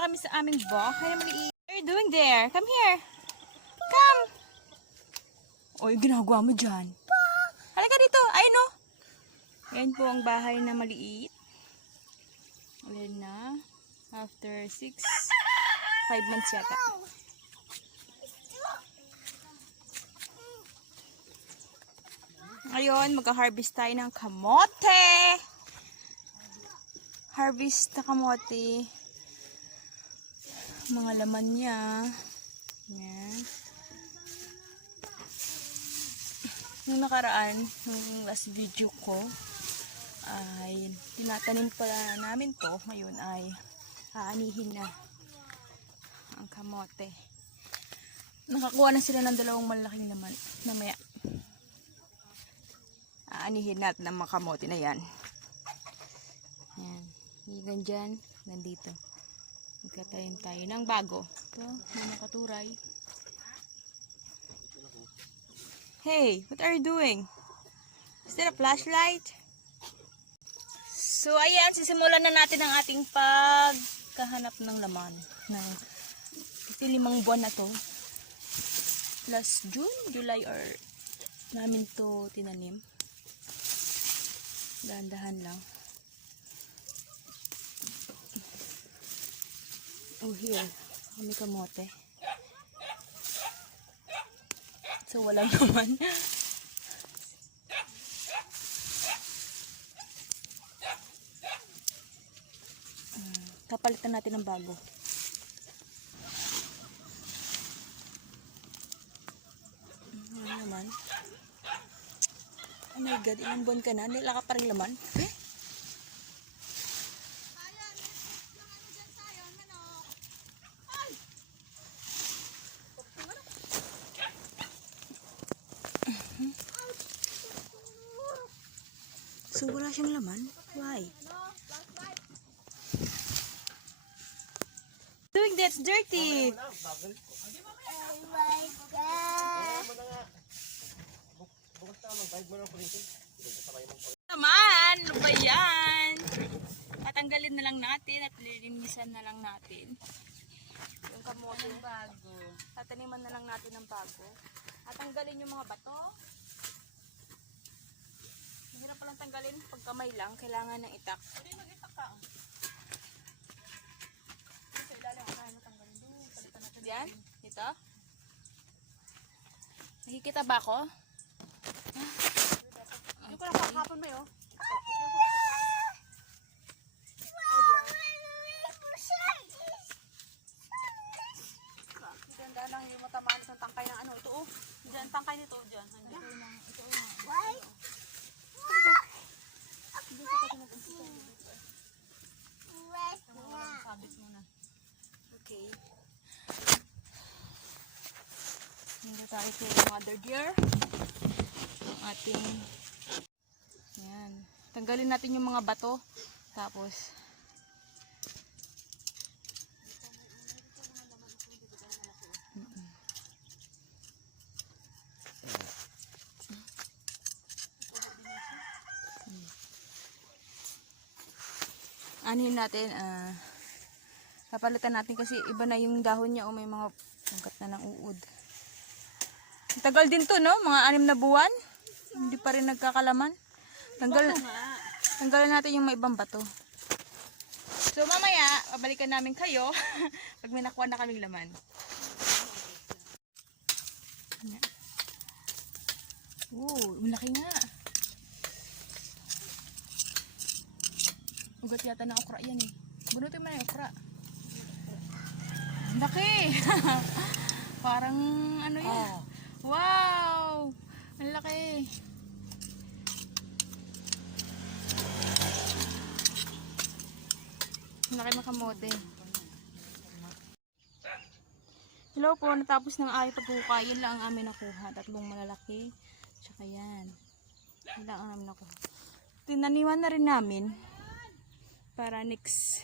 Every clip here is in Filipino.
na kami sa aming bahay. What are you doing there? Come here. Come. Oy, ginagawa mo dyan. Halika dito. Ay, no. Yan po ang bahay na maliit. Ayan na. After 5 months yata. Ngayon, magka-harvest tayo ng kamote. Harvest na kamote. Mga laman niya. Yan. Nung nakaraan, yung last video ko, ay tinatanim pala namin to. Ngayon ay aanihin na ang kamote. Nakakuha na sila ng 2 malaking laman. Mamaya aanihin natin ang mga kamote na yan. Yan. Hanggang dyan, nandito. Magkatanim tayo ng bago. Ito, may nakaturay. Hey, what are you doing? Is that a flashlight? So, ayan, sisimulan na natin ang ating pagkahanap ng laman. Ng 5 buwan na to. Plus June, July, or namin to tinanim. Dahan-dahan lang. Oh, here. Kami kamote. So, walang naman. Kapalitan natin ng bago. Ano naman? Oh my God, ilang buwan ka na? Nila ka pa rin laman? Eh? So, wala siyang laman? Why? Doing that's dirty. Naman, ano ba yan? Tatanggalin na lang natin at lilinisan na lang natin. Yung kamote ng bago. Tataniman na lang natin ng bago. At tanggalin yung mga bato. Hirap palang tanggalin pag kamay lang. Kailangan ng itak. Hindi mag-itak ka. Sa ilalim ang kaya natanggalin doon. Palitan natin yan. Dito. Nakikita ba ako? Yung ko lang kakapon mo yun. Ganda lang yung matamaan sa tangkay ng ano. Ito oh. Diyan tangkay nito. Diyan. Ito oh. Why? Okay. Hindi tayo kay mother dear. Ang ating yan. Tanggalin natin yung mga bato. Tapos anin natin, papalitan natin kasi iba na yung dahon niya o may mga pangkat na ng uod. Tagal din to, no? Mga 6 na buwan. Hindi pa rin nagkakalaman. Tanggalin natin yung may ibang bato. So mamaya, babalikan namin kayo pag may nakuha na kaming laman. Oh, malaki nga. Ugat yata na okra yan eh. Bunutin mo na yung okra. Laki! Parang ano yan. Oh. Wow! Ang laki! Ang laki ng kamote. Hello po, natapos ng ay pagkuha. Yun lang ang amin nakuha. 3 malalaki. Tsaka yan. Yun lang ang amin nakuha. Tinaniwan na rin namin. Para next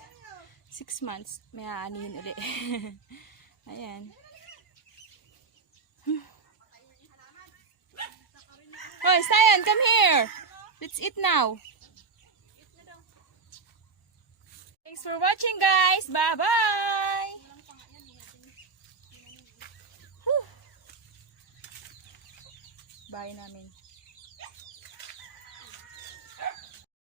6 months, may aanihin ulit. Ayan. Hoy, Sayan, come here. Let's eat now. Thanks for watching, guys. Bye-bye. bahay namin.